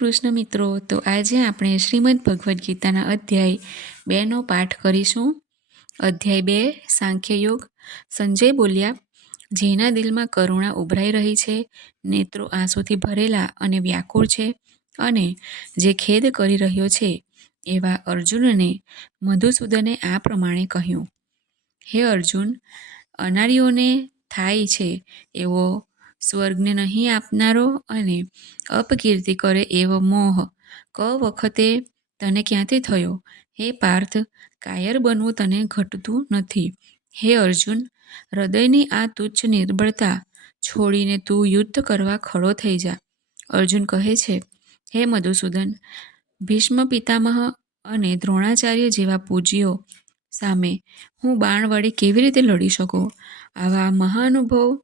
કૃષ્ણ મિત્રો, તો આજે આપણે શ્રીમદ ભગવદ્ ગીતાના અધ્યાય બેનો પાઠ કરીશું. અધ્યાય બે સાંખ્યયોગ સંજય બોલ્યા, જેના દિલમાં કરુણા ઉભરાઈ રહી છે, નેત્રો આંસુથી ભરેલા અને વ્યાકુળ છે અને જે ખેદ કરી રહ્યો છે, એવા અર્જુનને મધુસૂદને આ પ્રમાણે કહ્યું, હે અર્જુન અનારીઓને થાય છે એવો સ્વર્ગને નહીં આપનારો અને અપકીર્તિ કરે એવો મોહ. ક વખતે તને ક્યાંથી થયો? હે પાર્થ, કાયર બનવું તને ઘટતું નથી. હે અર્જુન, હૃદયની આ તુચ્છ નિર્બળતા છોડીને તું યુદ્ધ કરવા ખડો થઈ જા. અર્જુન કહે છે, હે મધુસૂદન, ભીષ્મ પિતામહ અને દ્રોણાચાર્ય જેવા પૂજ્યો સામે હું બાણ વડે કેવી રીતે લડી શકું? આવા મહાનુભવ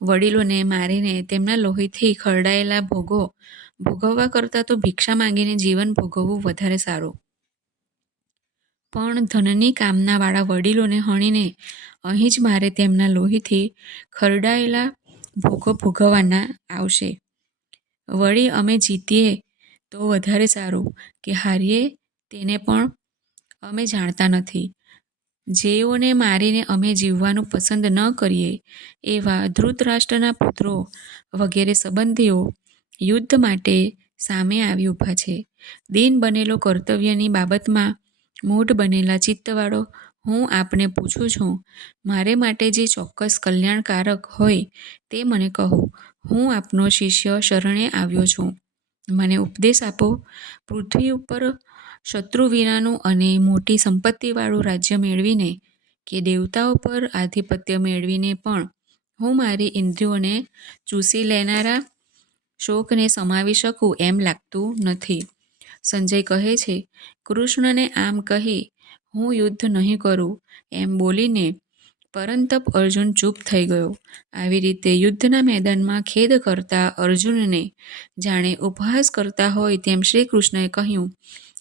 વડીલોને મારીને તેમના લોહીથી ખરડાયેલા ભોગો ભોગવવા કરતાં તો ભિક્ષા માંગીને જીવન ભોગવવું વધારે સારું. પણ ધનની કામનાવાળા વડીલોને હણીને અહીં જ મારે તેમના લોહીથી ખરડાયેલા ભોગો ભોગવવાના આવશે. વળી અમે જીતીએ તો વધારે સારું કે હારીએ તેને પણ અમે જાણતા નથી. જેઓને મારીને અમે જીવવાનું પસંદ ન કરીએ, એવા ધૃતરાષ્ટ્રના પુત્રો વગેરે સંબંધીઓ યુદ્ધ માટે સામે આવી ઊભા છે. દિન બનેલો કર્તવ્યની બાબતમાં મૂઢ બનેલા ચિત્તવાળો, હું આપને પૂછું છું, મારે માટે જે ચોક્કસ કલ્યાણકારક હોય તે મને કહો. હું આપનો શિષ્ય શરણે આવ્યો છું. મને ઉપદેશ આપો. પૃથ્વી ઉપર શત્રુ વિનાનું અને મોટી સંપત્તિવાળું રાજ્ય મેળવીને કે દેવતાઓ પર આધિપત્ય મેળવીને પણ હું મારી ઇન્દ્રિયોને ચૂસી લેનારા શોકને સમાવી શકું એમ લાગતું નથી. સંજય કહે છે, કૃષ્ણને આમ કહી હું યુદ્ધ નહીં કરું એમ બોલીને પરંતપ અર્જુન ચૂપ થઈ ગયો. આવી રીતે યુદ્ધના મેદાનમાં ખેદ કરતા અર્જુનને જાણે ઉપહાસ કરતા હોય તેમ શ્રી કૃષ્ણએ કહ્યું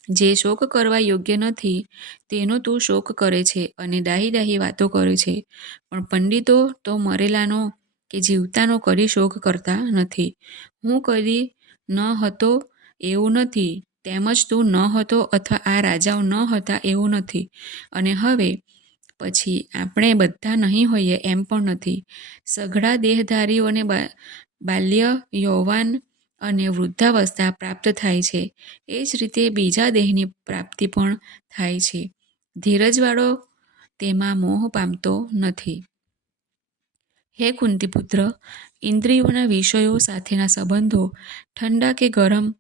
જે શોક કરવા યોગ્ય નથી, તેનો તું શોક કરે છે અને ડાહી ડાહી વાતો કરે છે. પણ પંડિતો તો મરેલાનો કે જીવતાનો કદી શોક કરતા નથી. હું કદી ન હતો એવું નથી, તેમજ તું ન હતો અથવા આ રાજાઓ ન હતા એવું નથી. અને હવે પછી આપણે બધા નહીં હોઈએ એમ પણ નથી. સઘળા દેહધારીઓને બાલ્ય, યૌવાન અને વૃદ્ધાવસ્થા પ્રાપ્ત થાય છે. એ જ રીતે બીજા દેહની પ્રાપ્તિ પણ થાય છે. ધીરજવાળો તેમાં મોહ પામતો નથી. હે કુંતીપુત્ર, ઇન્દ્રિયોના વિષયો સાથેના સંબંધો ઠંડા કે ગરમ,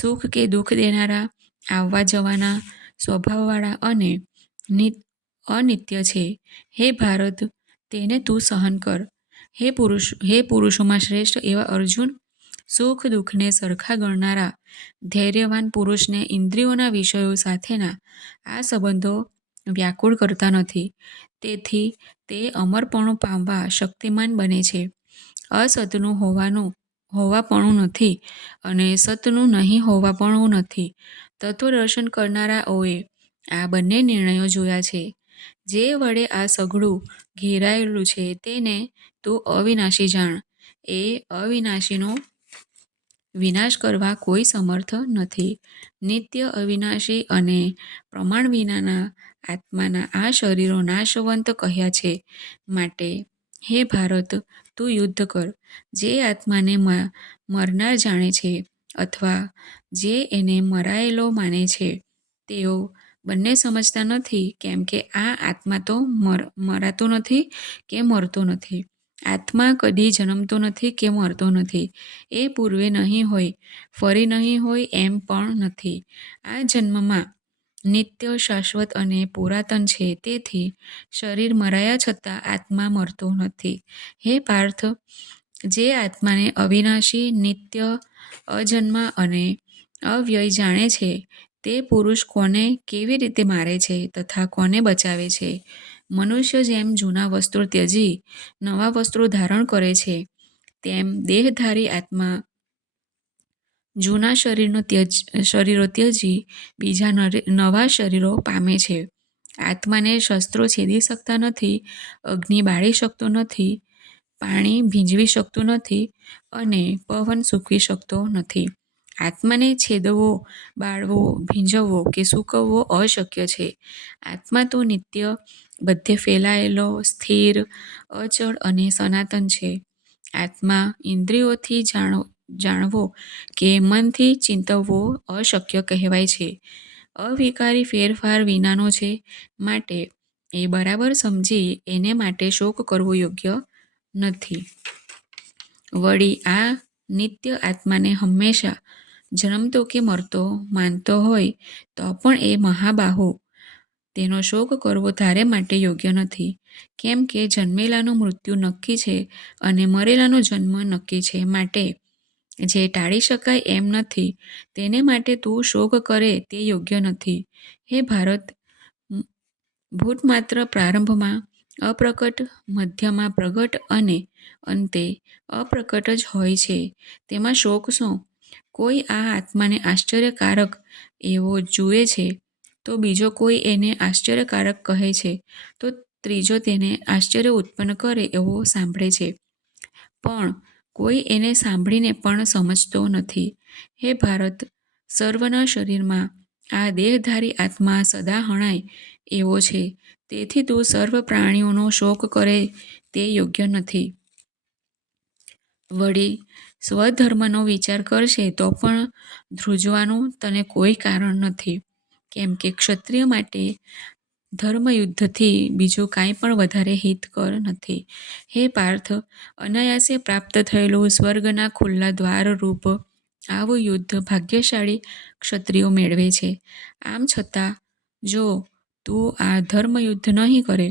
સુખ કે દુઃખ દેનારા, આવવા જવાના સ્વભાવવાળા અને અનિત્ય છે. હે ભારત, તેને તું સહન કર. હે પુરુષ, હે પુરુષોમાં શ્રેષ્ઠ એવા અર્જુન સુખ દુઃખને સરખા ગણનારા, ધૈર્યવાન પુરુષને ઇન્દ્રિયોના વિષયો સાથેના આ સંબંધો વ્યાકુળ કરતા નથી. તેથી તે અમરપણું પામવા શક્તિમાન બને છે. અસતનું હોવાનું, હોવાપણું નથી અને સતનું નહીં હોવાપણું નથી. તત્વદર્શન કરનારાઓએ આ બંને નિર્ણયો જોયા છે. જે વડે આ સઘળું ઘેરાયેલું છે તેને તું અવિનાશી જાણ. એ અવિનાશીનો વિનાશ કરવા કોઈ સમર્થ નથી. નિત્ય અવિનાશી અને પ્રમાણ વિનાના આત્માના આ શરીરો નાશવંત કહ્યા છે. માટે, હે ભારત, તું યુદ્ધ કર. જે આત્માને મરનાર જાણે છે અથવા જે એને મરાયેલો માને છે, તેઓ બંને સમજતા નથી કેમ કે આ આત્મા તો મર, મરાતો નથી કે મરતો નથી. આત્મા કદી જન્મતો નથી કે મરતો નથી. એ પૂર્વે નહીં હોય, ફરી નહીં હોય એમ પણ નથી. આ જન્મમાં નિત્ય શાશ્વત અને પુરાતન છે, તેથી શરીર મરાયા છતાં આત્મા મરતો નથી. હે પાર્થ, જે આત્માને અવિનાશી, નિત્ય, અજન્મા અને અવ્યય જાણે છે, તે પુરુષ કોને કેવી રીતે મારે છે તથા કોને બચાવે છે? મનુષ્ય જેમ જૂના વસ્ત્રો ત્યજી, નવા વસ્ત્રો ધારણ કરે છે, તેમ દેહધારી આત્મા જૂના શરીરનો ત્યજ, શરીરો ત્યજી, બીજા નવા શરીરો પામે છે. આત્માને શસ્ત્રો છેદી શકતા નથી, અગ્નિ બાળી શકતો નથી, પાણી ભીંજવી શકતું નથી અને પવન સૂકવી શકતો નથી. આત્માને છેદવો, બાળવો ભીંજવવો કે સૂકવવો અશક્ય છે. આત્મા તો નિત્ય બધે ફેલાયેલો, સ્થિર, અચળ અને સનાતન છે. આત્મા ઇન્દ્રિયોથી જાણો, જાણવો કે મનથી ચિંતવવો અશક્ય કહેવાય છે. અવિકારી ફેરફાર વિનાનો છે. માટે એ બરાબર સમજી એને માટે શોક કરવો યોગ્ય નથી. વળી આ નિત્ય આત્માને હંમેશા જન્મતો કે મરતો, માનતો હોય તો પણ એ મહાબાહુ તેનો શોક કરવો તારે માટે યોગ્ય નથી. કેમ કે જન્મેલાનું મૃત્યુ નક્કી છે અને મરેલાનો જન્મ નક્કી છે માટે. જે ટાળી શકાય એમ નથી. તેને માટે તું શોક કરે તે યોગ્ય નથી. હે ભારત ભૂત માત્ર પ્રારંભમાં અપ્રકટ, મધ્યમાં પ્રગટ અને અંતે અપ્રકટ જ હોય છે. તેમાં શોક શું? કોઈ આ આત્માને આશ્ચર્યકારક એવો જુએ છે. તો બીજો કોઈ એને આશ્ચર્યકારક કહે છે, તો ત્રીજો તેને આશ્ચર્ય ઉત્પન્ન કરે એવો સાંભળે છે. પણ કોઈ એને સાંભળીને પણ સમજતો નથી. હે ભારત, સર્વના શરીરમાં આ દેહધારી આત્મા સદા હણાય એવો છે, તેથી તું સર્વ પ્રાણીઓનો શોક કરે તે યોગ્ય નથી. વળી, સ્વધર્મનો વિચાર કરશે તો પણ ધ્રુજવાનું તને કોઈ કારણ નથી. કેમ કે ક્ષત્રિય માટે ધર્મયુદ્ધથી બીજું કાંઈ પણ વધારે હિતકર નથી. હે પાર્થ, અનાયાસે પ્રાપ્ત થયેલું સ્વર્ગના ખુલ્લા દ્વાર રૂપ આવું યુદ્ધ ભાગ્યશાળી ક્ષત્રિયો મેળવે છે. આમ છતાં, જો તું આ ધર્મયુદ્ધ નહીં કરે,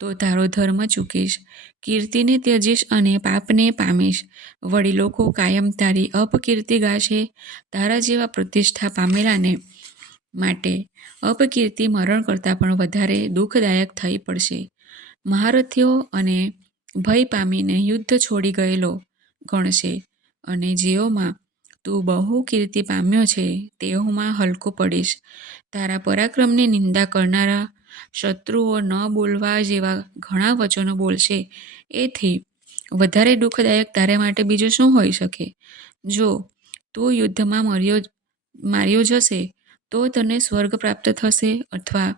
તો તારો ધર્મ ચૂકીશ, કીર્તિને ત્યજીશ અને પાપને પામીશ. વળી લોકો કાયમ તારી અપકીર્તિ ગાશે, તારા જેવા પ્રતિષ્ઠા પામેલાને માટે અપકીર્તિ મરણ કરતાં પણ વધારે દુઃખદાયક થઈ પડશે. મહારથીઓ અને ભય પામીને યુદ્ધ છોડી ગયેલો ગણશે અને જેઓમાં તું બહુ કીર્તિ પામ્યો છે, તેઓમાં હલકો પડીશ. તારા પરાક્રમની નિંદા કરનારા શત્રુઓ ન બોલવા જેવા ઘણા વચનો બોલશે. એથી વધારે દુઃખદાયક તારે માટે બીજું શું હોઈ શકે? જો તું યુદ્ધમાં મર્યો, માર્યો જશે તો તને સ્વર્ગ પ્રાપ્ત થશે અથવા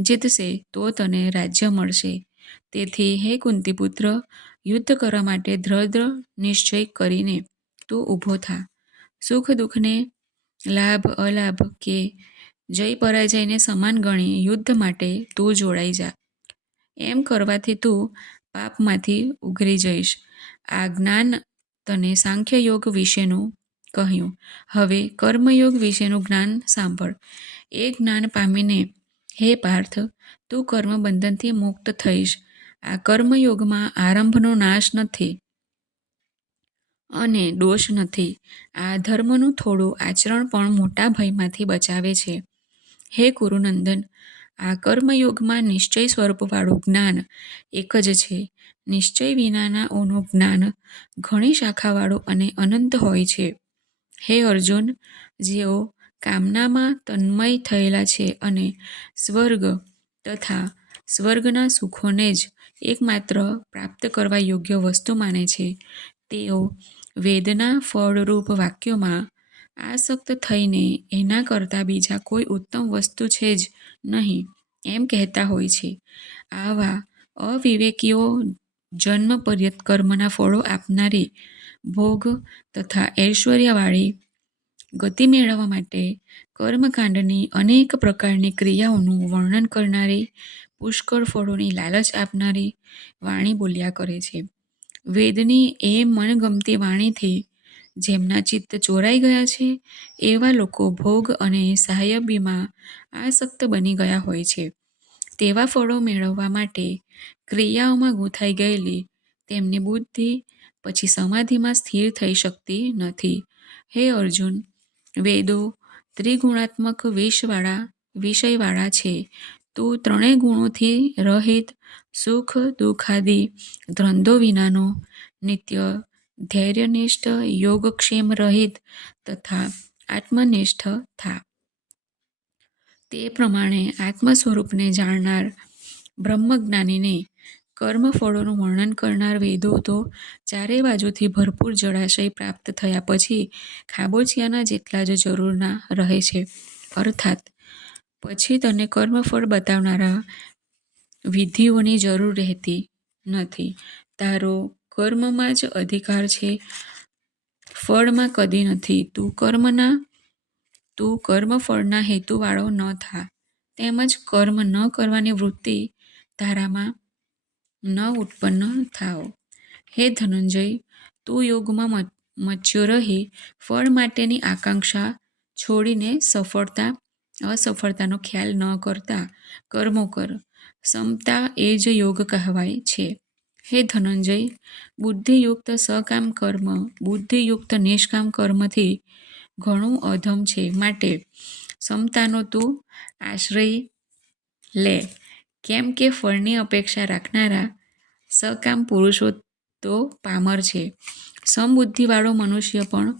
જીતશે તો તને રાજ્ય મળશે. તેથી હે કુંતીપુત્ર, યુદ્ધ કરવા માટે દ્રઢ નિશ્ચય કરીને તું ઊભો થા. સુખ દુઃખને લાભ, અલાભ કે જય પરાજયને સમાન ગણી યુદ્ધ માટે તું જોડાઈ જા. એમ કરવાથી તું પાપમાંથી ઉઘરી જઈશ. આ જ્ઞાન તને સાંખ્ય યોગ વિશેનું કહ્યું. હવે કર્મયોગ વિશેનું જ્ઞાન સાંભળ. એ જ્ઞાન પામીને, હે પાર્થ, તું કર્મ બંધનથી મુક્ત થઈશ. આ કર્મયોગમાં આરંભનો નાશ નથી અને દોષ નથી. આ ધર્મનું થોડું આચરણ પણ મોટા ભયમાંથી બચાવે છે. હે કુરુનંદન આ કર્મયોગમાં નિશ્ચય સ્વરૂપવાળું જ્ઞાન એક જ છે. નિશ્ચય વિનાના ઓનું જ્ઞાન ઘણી શાખાવાળું અને અનંત હોય છે. હે અર્જુન, જેઓ કામનામાં તન્મય થયેલા છે અને સ્વર્ગ તથા સ્વર્ગના સુખોને જ એકમાત્ર પ્રાપ્ત કરવા યોગ્ય વસ્તુ માને છે, તેઓ વેદના ફળરૂપ વાક્યોમાં આસક્ત થઈને એના કરતાં બીજા કોઈ ઉત્તમ વસ્તુ છે જ નહીં એમ કહેતા હોય છે. આવા અવિવેકીઓ જન્મ પર્યત કર્મના ફળો આપનારી ભોગ તથા ઐશ્વર્યવાળી ગતિ મેળવવા માટે કર્મકાંડની અનેક પ્રકારની ક્રિયાઓનું વર્ણન કરનારી પુષ્કળ ફળોની લાલચ આપનારી વાણી બોલ્યા કરે છે. વેદની એ મનગમતી વાણીથી જેમના ચિત્ત ચોરાઈ ગયા છે, એવા લોકો ભોગ અને સાહેબીમાં આસક્ત બની ગયા હોય છે. તેવા ફળો મેળવવા માટે ક્રિયાઓમાં ગૂંથાઈ ગયેલી તેમની બુદ્ધિ પછી સમાધિમાં સ્થિર થઈ શકતી નથી. હે અર્જુન, વેદો ત્રિગુણાત્મક વિષવાળા, વિષયવાળા છે. તું ત્રણેય ગુણોથી રહિત, સુખ, દુઃખાદિ ધ્રંદો વિનાનો, નિત્ય, ધૈર્યનિષ્ઠ, યોગક્ષેમ રહિત તથા આત્મનિષ્ઠ થા. તે પ્રમાણે આત્મ સ્વરૂપને જાણનાર બ્રહ્મજ્ઞાનીને કર્મફળોનું વર્ણન કરનાર વેદો તો ચારેય બાજુથી ભરપૂર જળાશય પ્રાપ્ત થયા પછી ખાબોચિયાના જેટલા જ જરૂરના રહે છે. અર્થાત, પછી તને કર્મફળ બતાવનારા વિધિઓની જરૂર રહેતી નથી. તારો કર્મમાં જ અધિકાર છે. ફળમાં કદી નથી. તું કર્મના, તું કર્મફળના હેતુવાળો ન થા. તેમજ કર્મ ન કરવાની વૃત્તિ તારામાં ન ઉત્પન્ન થાઓ. હે ધનંજય, તું યોગમાં મચ્યો રહી, ફળ માટેની આકાંક્ષા છોડીને સફળતા, અસફળતાનો ખ્યાલ ન કરતા કર્મો કર. સમતા એ જ યોગ કહેવાય છે. હે ધનંજય, બુદ્ધિયુક્ત સકામ કર્મ, બુદ્ધિયુક્ત નિષ્કામ કર્મથી ઘણું અધમ છે. માટે સમતાનો તું આશ્રય લે. કેમ કે ફળની અપેક્ષા રાખનારા સકામ પુરુષો તો પામર છે. સમબુદ્ધિવાળો મનુષ્ય પણ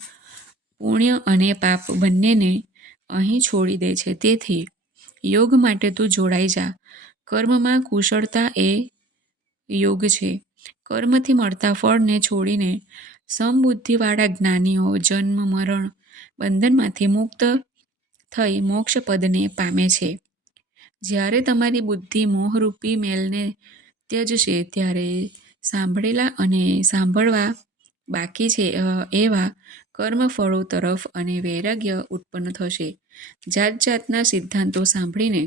પુણ્ય અને પાપ બંનેને અહીં છોડી દે છે. તેથી યોગ માટે તું જોડાઈ જા. કર્મમાં કુશળતા એ યોગ છે. કર્મથી મળતા ફળને છોડીને સમબુદ્ધિવાળા જ્ઞાનીઓ જન્મ, મરણ, બંધનમાંથી મુક્ત થઈ મોક્ષ પદને પામે છે. જ્યારે તમારી બુદ્ધિ મોહરૂપી મેલને ત્યજશે ત્યારે સાંભળેલા અને સાંભળવા બાકી છે એવા કર્મફળો તરફ અને વૈરાગ્ય ઉત્પન્ન થશે. જાત જાતના સિદ્ધાંતો સાંભળીને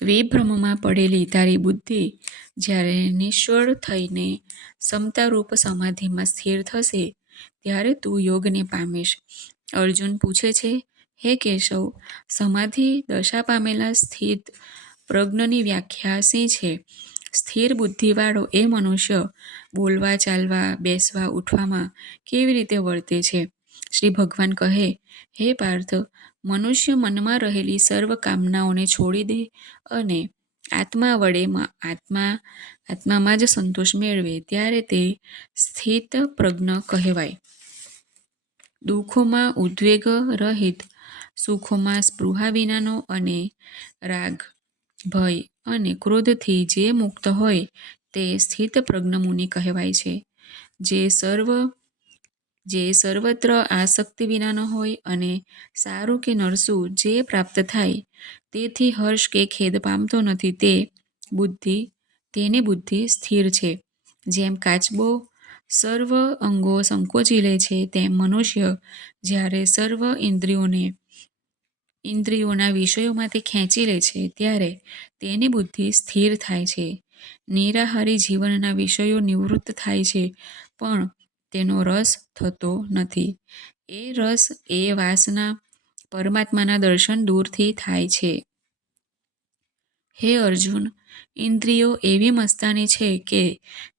વિભ્રમમાં પડેલી તારી બુદ્ધિ જ્યારે નિશ્વળ થઈને સમતારૂપ સમાધિમાં સ્થિર થશે, ત્યારે તું યોગને પામીશ. અર્જુન પૂછે છે હે કેશવ, સમાધિ દશા પામેલા સ્થિત પ્રજ્ઞની વ્યાખ્યા શી છે? સ્થિર બુદ્ધિવાળો એ મનુષ્ય બોલવા, ચાલવા, બેસવા, ઉઠવામાં કેવી રીતે વર્તે છે? શ્રી ભગવાન કહે, હે પાર્થ, મનુષ્ય મનમાં રહેલી સર્વ કામનાઓને છોડી દે અને આત્મા વડે આત્મા, આત્મામાં જ સંતોષ મેળવે ત્યારે તે સ્થિત પ્રજ્ઞ કહેવાય. દુઃખોમાં ઉદ્વેગ રહિત સુખોમાં સ્પૃહા વિનાનો અને રાગ, ભય અને ક્રોધથી જે મુક્ત હોય તે સ્થિત પ્રજ્ઞમુનિ કહેવાય છે. જે સર્વ, જે સર્વત્ર આસક્તિ વિનાનો હોય અને સારું કે નરસું જે પ્રાપ્ત થાય, તેથી હર્ષ કે ખેદ પામતો નથી તે બુદ્ધિ, તેની બુદ્ધિ સ્થિર છે. જેમ કાચબો સર્વ અંગો સંકોચી લે છે, તેમ મનુષ્ય જ્યારે સર્વ ઇન્દ્રિયોને ઇન્દ્રિયોના વિષયોમાંથી ખેંચી લે છે ત્યારે તેની બુદ્ધિ સ્થિર થાય છે. નિરાહારી જીવનના વિષયો નિવૃત્ત થાય છે, પણ તેનો રસ થતો નથી. એ રસ એ વાસના પરમાત્માના દર્શન દૂરથી થાય છે. હે અર્જુન, ઇન્દ્રિયો એવી મસ્તાની છે કે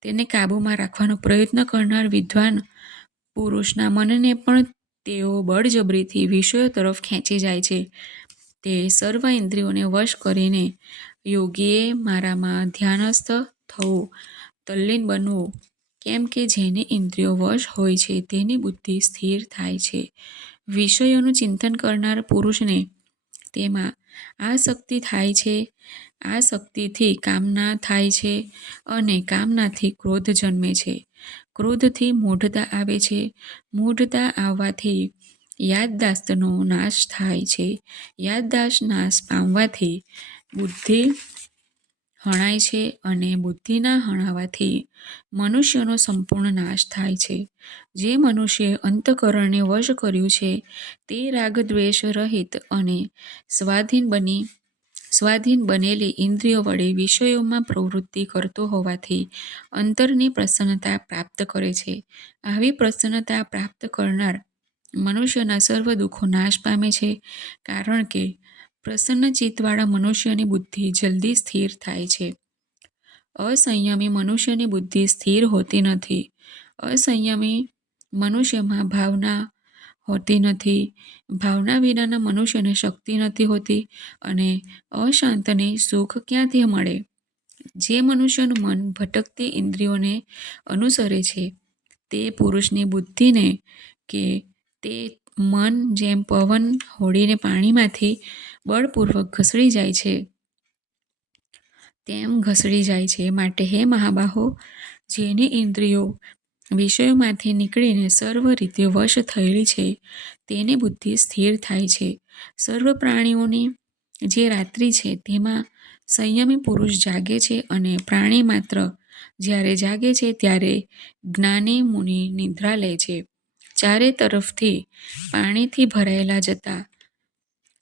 તેને કાબૂમાં રાખવાનો પ્રયત્ન કરનાર વિદ્વાન પુરુષના મનને પણ તેઓ બળજબરીથી વિષયો તરફ ખેંચી જાય છે. તે સર્વ ઇન્દ્રિયોને વશ કરીને યોગીએ મારામાં ધ્યાનસ્થ થવું, તલ્લીન બનવું, કેમ કે જેની ઇન્દ્રિયો વશ હોય છે તેની બુદ્ધિ સ્થિર થાય છે. વિષયોનું ચિંતન કરનાર પુરુષને તેમાં આ શક્તિ થાય છે, આ શક્તિથી કામના થાય છે અને કામનાથી ક્રોધ જન્મે છે. ક્રોધથી મૂઢતા આવે છે. મૂઢતા આવવાથી યાદદાસ્તનો નાશ થાય છે. યાદદાસ્ત નાશ પામવાથી બુદ્ધિ હણાય છે અને બુદ્ધિના હણાવાથી મનુષ્યનો સંપૂર્ણ નાશ થાય છે. જે મનુષ્યે અંતકરણને વશ કર્યું છે, તે રાગદ્વેષ રહિત અને સ્વાધીન બની સ્વાધીન બનેલી ઇન્દ્રિયો વડે વિષયોમાં પ્રવૃત્તિ કરતો હોવાથી અંતરની પ્રસન્નતા પ્રાપ્ત કરે છે. આવી પ્રસન્નતા પ્રાપ્ત કરનાર મનુષ્યના સર્વ દુઃખો નાશ પામે છે, કારણ કે પ્રસન્ન ચિત્તવાળા મનુષ્યની બુદ્ધિ જલ્દી સ્થિર થાય છે. અસંયમી મનુષ્યની બુદ્ધિ સ્થિર હોતી નથી. અસંયમી મનુષ્યમાં ભાવના હોતી નથી. ભાવના વિનાના મનુષ્યને શક્તિ નથી હોતી અને અશાંતને સુખ ક્યાંથી મળે? જે મનુષ્યનું મન ભટકતી ઇન્દ્રિયોને અનુસરે છે, તે પુરુષની બુદ્ધિને કે તે મન જેમ પવન હોડીને પાણીમાંથી બળપૂર્વક ઘસડી જાય છે, તેમ ઘસડી જાય છે. માટે હે મહાબાહો, જેની ઇન્દ્રિયો વિષયોમાંથી નીકળીને સર્વ રીતે વશ થયેલી છે, તેની બુદ્ધિ સ્થિર થાય છે. સર્વ પ્રાણીઓની જે રાત્રિ છે, તેમાં સંયમી પુરુષ જાગે છે અને પ્રાણી માત્ર જ્યારે જાગે છે, ત્યારે જ્ઞાની મુનિ નિદ્રા લે છે. ચારે તરફથી પાણીથી ભરાયેલા જતા,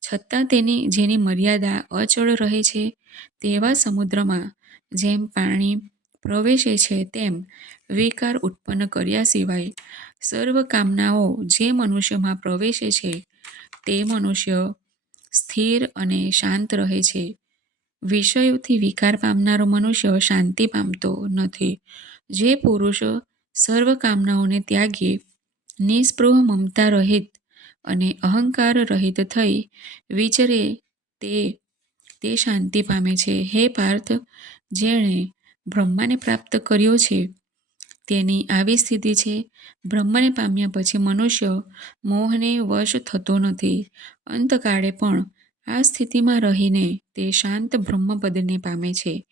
છતાં તેની જેની મર્યાદા અચળ રહે છે, તેવા સમુદ્રમાં જેમ પાણી પ્રવેશે છે, તેમ વિકાર ઉત્પન્ન કર્યા સિવાય સર્વ કામનાઓ જે મનુષ્યમાં પ્રવેશે છે, તે મનુષ્ય સ્થિર અને શાંત રહે છે. વિષયોથી વિકાર પામનારો મનુષ્ય શાંતિ પામતો નથી. જે પુરુષ સર્વ કામનાઓને ત્યાગી, નિસ્પૃહ મમતા રહિત અને અહંકાર રહિત થઈ વિચરે તે તે શાંતિ પામે છે. હે પાર્થ, જેણે બ્રહ્માને પ્રાપ્ત કર્યો છે તેની આવી સ્થિતિ છે. બ્રહ્મને પામ્યા પછી મનુષ્ય મોહને વશ થતો નથી. અંતકાળે પણ આ સ્થિતિમાં રહીને તે શાંત બ્રહ્મપદને પામે છે.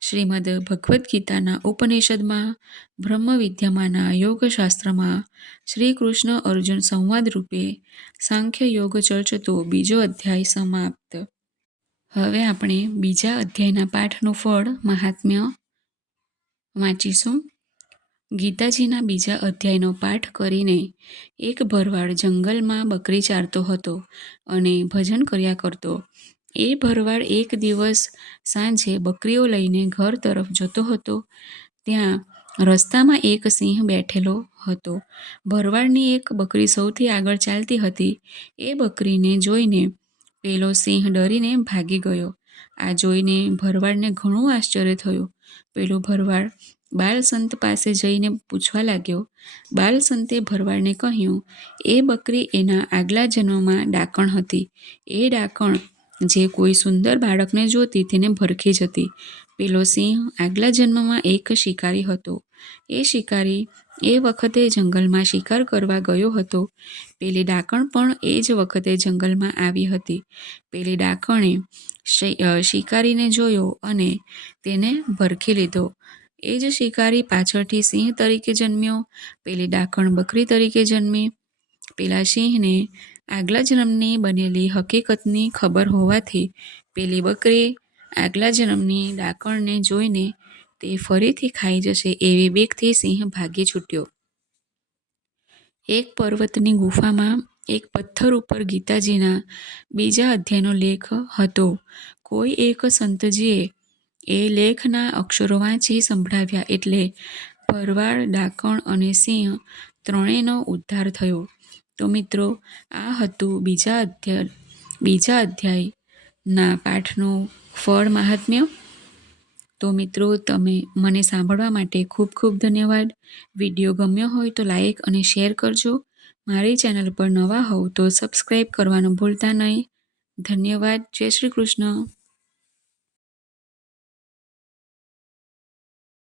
શ્રીમદ ભગવદ્ ગીતાના ઉપનિષદમાં બ્રહ્મ વિદ્યામાના યોગશાસ્ત્રમાં શ્રી કૃષ્ણ અર્જુન સંવાદ રૂપે સાંખ્ય યોગ ચર્ચતો બીજો અધ્યાય સમાપ્ત. હવે આપણે બીજા અધ્યાયના પાઠનું ફળ મહાત્મ્ય વાંચીશું. ગીતાજીના બીજા અધ્યાયનો પાઠ કરીને એક ભરવાડ જંગલમાં બકરી ચારતો હતો અને ભજન કર્યા કરતો. એ ભરવાડ એક દિવસ સાંજે બકરીઓ લઈને ઘર તરફ જતો હતો. ત્યાં રસ્તામાં એક સિંહ બેઠેલો હતો. ભરવાડની એક બકરી સૌથી આગળ ચાલતી હતી. એ બકરીને જોઈને પેલો સિંહ ડરીને ભાગી ગયો. આ જોઈને ભરવાડને ઘણું આશ્ચર્ય થયું. પેલો ભરવાડ બાલસંત પાસે જઈને પૂછવા લાગ્યો. બાલસંતે ભરવાડને કહ્યું, એ બકરી એના આગલા જન્મમાં ડાકણ હતી. એ ડાકણ જે કોઈ સુંદર બાળકને જોતી તેને ભરખી જતી પેલો સિંહ આગલા જન્મમાં એક શિકારી હતો. એ શિકારી એ વખતે જંગલમાં શિકાર કરવા ગયો હતો. પેલી ડાકણ પણ એ જ વખતે જંગલમાં આવી હતી. પેલી ડાકણે શિકારીને જોયો અને તેને ભરખી લીધો. એ જ શિકારી પાછળથી સિંહ તરીકે જન્મ્યો, પેલી ડાકણ બકરી તરીકે જન્મી, પેલા સિંહને આગલા જન્મની બનેલી હકીકતની ખબર હોવાથી પેલી બકરી આગલા જન્મની ડાકણને જોઈને તે ફરીથી ખાઈ જશે એવી બીકથી સિંહ ભાગી છૂટ્યો. એક પર્વતની ગુફામાં એક પથ્થર ઉપર ગીતાજીના બીજા અધ્યાયનો લેખ હતો. કોઈ એક સંતજીએ એ લેખના અક્ષરો વાંચી સંભળાવ્યા એટલે ભરવાડ, ડાકણ અને સિંહ ત્રણેયનો ઉદ્ધાર થયો. તો મિત્રો, આ હતું બીજા અધ્યાય, બીજા અધ્યાયના પાઠનું ફળ મહાત્મ્ય. તો મિત્રો, તમે મને સાંભળવા માટે ખૂબ ખૂબ ધન્યવાદ. વીડિયો ગમ્યો હોય તો લાઈક અને શેર કરજો. મારી ચેનલ પર નવા હોવ તો સબસ્ક્રાઈબ કરવાનું ભૂલતા નહીં. ધન્યવાદ. જય શ્રી કૃષ્ણ.